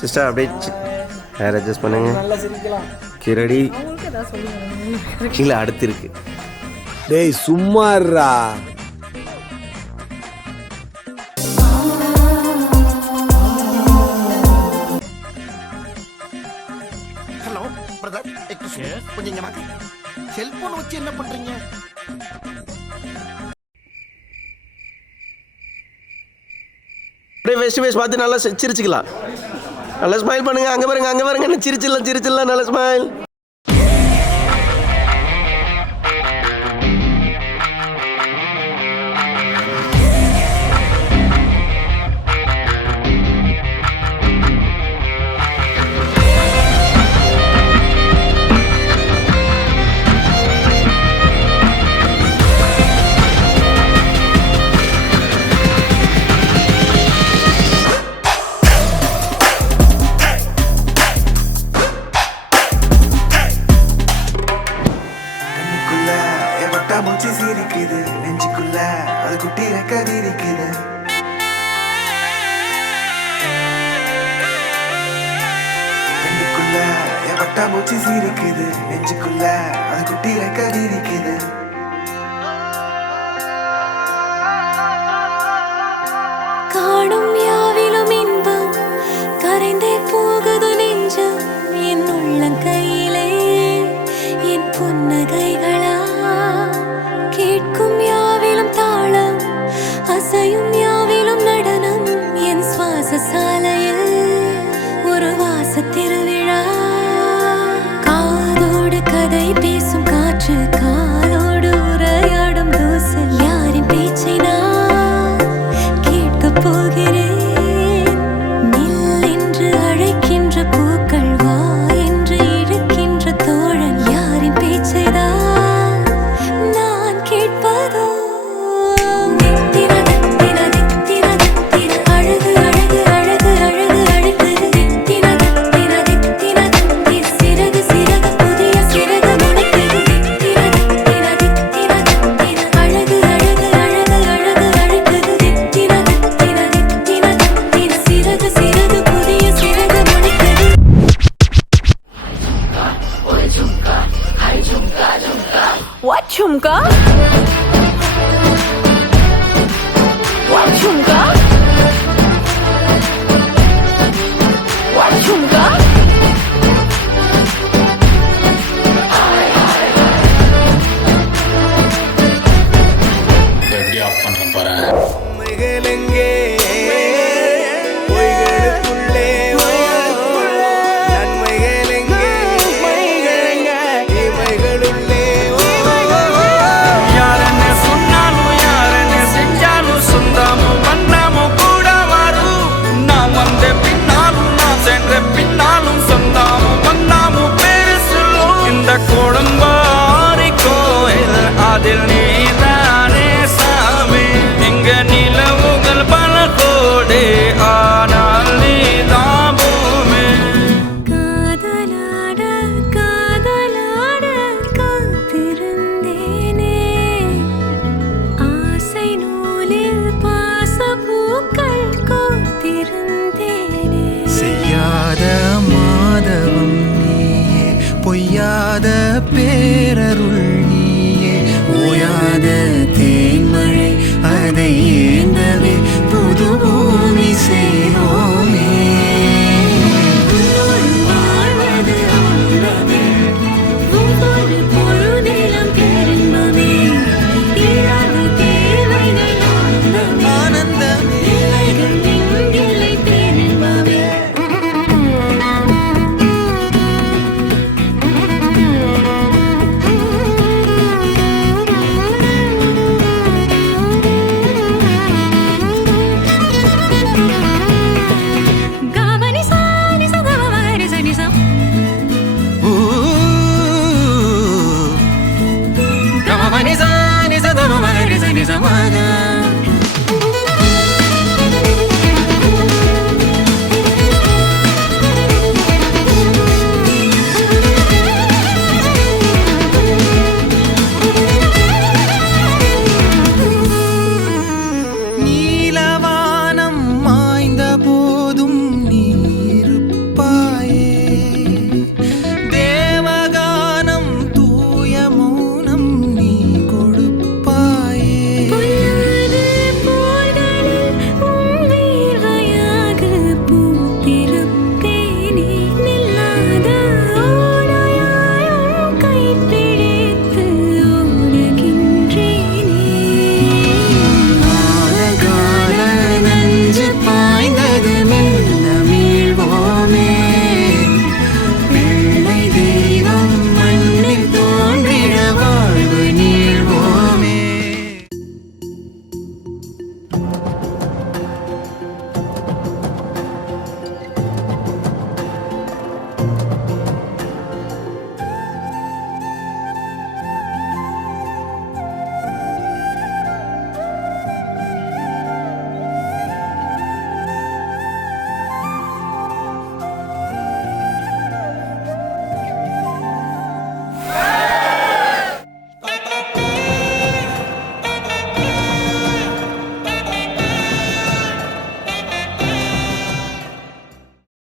Sister அப்படியே hair adjust பண்ணுங்க. கிரடி கீழே அடுத்து இருக்கு. டேய் சும்மாறா. ஹலோ பிரதர், கொஞ்சம் இங்க வாங்க. செல்போன் வச்சு என்ன பண்றீங்க? அப்படியே ஃபேஸ் டு ஃபேஸ் பார்த்து நல்லா சிரிச்சுக்கலாம். நல்லா ஸ்மைல் பண்ணுங்க. அங்கே பாருங்க சிரிச்சிடலாம் நல்ல ஸ்மைல். மூச்சு சீரிக்குது நெஞ்சுக்குள்ள, அது குட்டி ரெக்க விரிக்குது. கண்ணுக்குள்ள என் வட்டா மூச்சு சீரிக்குது நெஞ்சுக்குள்ள, அது குட்டி ரெக்க விரிக்குது. காணும் யாவிலும் இன்பம் கரைந்தே போகுது நெஞ்சம், என் உள்ளங்கையிலே என் புன்னகைகளா. கேட்கும் யாவிலும் தாளம், அசையும் யாவிலும் நடனம், என் சுவாச சாலையில் ஒரு வாச திருவிழா. காதோடு கதை பேசும் காற்று, காலோடு உரையாடும் தூசு, யாரின் பேச்சை நான் கேட்கப் போகிறேன். நில் என்று அழைக்கின்ற பூக்கள், வா என்று இழுக்கின்ற தோழன், யாரின் பேச்சை தான் What chumka? What chumka? What chumka? எப்படி ஆஃப் பண்ண போறேன்? மைகளெங்கே பொய்களுக்குள்ளே நன்மைகளெங்கே இமைகளுள்ளே. யாரன்னு சொன்னாலும் யாரன்னு செஞ்சாலும் சொந்தமும் வண்ணமும் கூட வரும். நான் வந்த பின்னாலும் நான் சென்ற பின்னாலும் சொந்தமும் வண்ணமும் பேரு சொல்லும். இந்த கோடம்பாரி கோயில் அதில் நீதானே சாமி. இங்க நிலவுகள் பல கோடி, ஆனால் நீதான் பூமி. காதலாட காதலாட காத்திருந்தேனே, ஆசை நூலில் பாசப்பூக்கள் கோர்த்திருந்தேனே. செய்யாத மாதவம் நீயே, பொய்யாத பேரருள் நீயே, ஓயாத தேன்மழை அதை ஏந்தவே புது பூமி செய்வோம்.